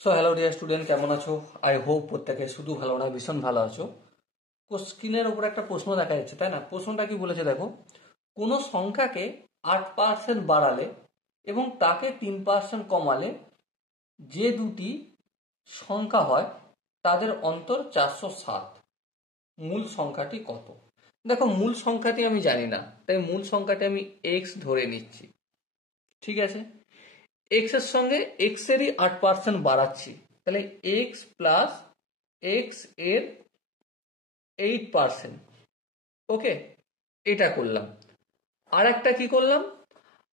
So hello dear student, কেমন আছো? I hope প্রত্যেকে শুধু ভালো না ভীষণ ভালো আছো। স্ক্রিনের উপর একটা প্রশ্ন দেখা যাচ্ছে, তাই না? প্রশ্নটা কি বলেছে দেখো, কোনো সংখ্যাকে 8% বাড়ালে এবং তাকে 3% কমালে যে দুটি সংখ্যা হয় তাদের অন্তর 407, মূল সংখ্যাটি কত? দেখো, মূল সংখ্যাটি আমি জানি না, তাই মূল সংখ্যাটি আমি এক্স ধরে নিচ্ছি। ঠিক আছে, এক্স এর সঙ্গে এক্স এরই 8% বাড়াচ্ছি, তাহলে এক্স প্লাস এক্স এর 8%। ওকে, এটা করলাম। আর একটা কি করলাম,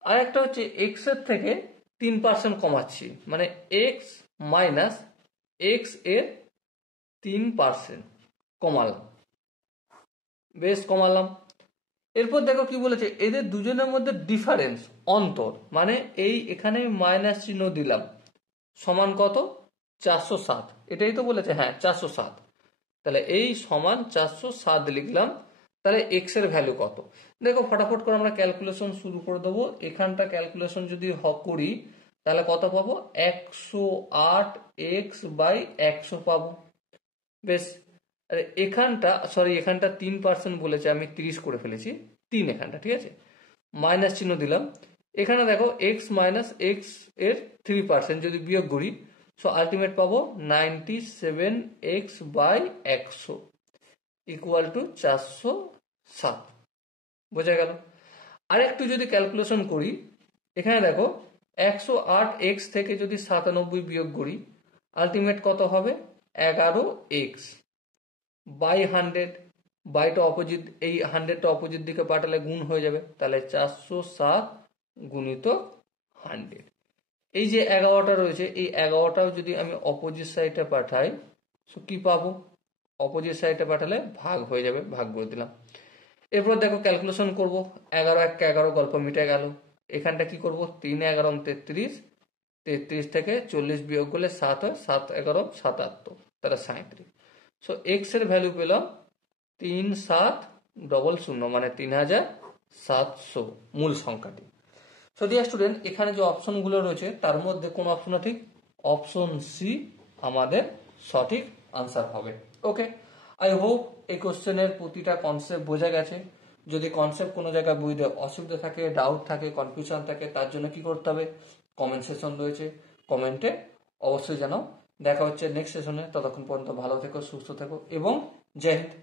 আর একটা হচ্ছে এক্স এর থেকে 3% কমাচ্ছি, মানে এক্স মাইনাস এক্স এর 3% কমালাম। বেশ, কমালাম। এরপর দেখো কি বলেছে, এদের দুজনের মধ্যে ডিফারেন্স, অন্তর, মানে এই এখানে মাইনাস চিহ্ন দিলাম, সমান কত? 407। এটাই তো বলেছে, হ্যাঁ 407। তাহলে এই সমান 407 লিখলাম। তাহলে এক্স এর ভ্যালু কত? দেখো, ফটাফট করে আমরা ক্যালকুলেশন শুরু করে দেবো। এখানটা ক্যালকুলেশন যদি করি তাহলে কত পাবো? 108 এক্স বাই 100 পাবো। বেশ, এখানটা এখানটা 3% বলেছে, আমি 30 করে ফেলেছি, 3 এখানটা, ঠিক আছে, মাইনাস চিহ্ন দিলাম। এখানে দেখো এক্স মাইনাস এক্স এর 3% যদি বিয়োগ করি, সো আলটিমেট পাবো 97 এক্স বাই 100 ইকুয়াল টু 407। বোঝা গেল? আর একটু যদি ক্যালকুলেশন করি, এখানে দেখো 108 এক্স থেকে যদি 97 বিয়োগ করি, আলটিমেট কত হবে? 11 এক্স বাই 100। বাইটা অপোজিট, এই 100টা অপোজিট দিকে পাঠালে গুণ হয়ে যাবে, তাহলে 407 গুণিত 100। এই যে 11টা রয়েছে, এই 11টাও যদি আমি অপোজিট সাইডে পাঠাই, সো কি পাবো? অপোজিট সাইডে পাঠালে ভাগ হয়ে যাবে, ভাগ করে দিলাম। এরপর দেখো ক্যালকুলেশন করব, 11 1 11, গল্প মিটে গেল। এখানটা কি করব? 3 11 33, 33 থেকে 40 বিয়োগ করলে 7 হয়, 7 11 77, তাহলে 37। সো এক্স এর ভ্যালু পেলাম 3700, মানে 3700, মূল সংখ্যাটি। সো ডিয়ার স্টুডেন্ট, এখানে যে অপশনগুলো রয়েছে তার মধ্যে কোন অপশনটা ঠিক? অপশন সি আমাদের সঠিক আনসার হবে। ওকে, আই হোপ এই কোশ্চেনের প্রতিটা কনসেপ্ট বোঝা গেছে। যদি কনসেপ্ট কোনো জায়গায় বুঝতে অসুবিধা থাকে, ডাউট থাকে, কনফিউশন থাকে, তার জন্য কি করতে হবে? কমেন্ট সেশন রয়েছে, কমেন্টে অবশ্যই জানাও। দেখা হচ্ছে নেক্সট সেশনে। ততক্ষণ পর্যন্ত ভালো থেকো, সুস্থ থেকো এবং জয় হিন্দ।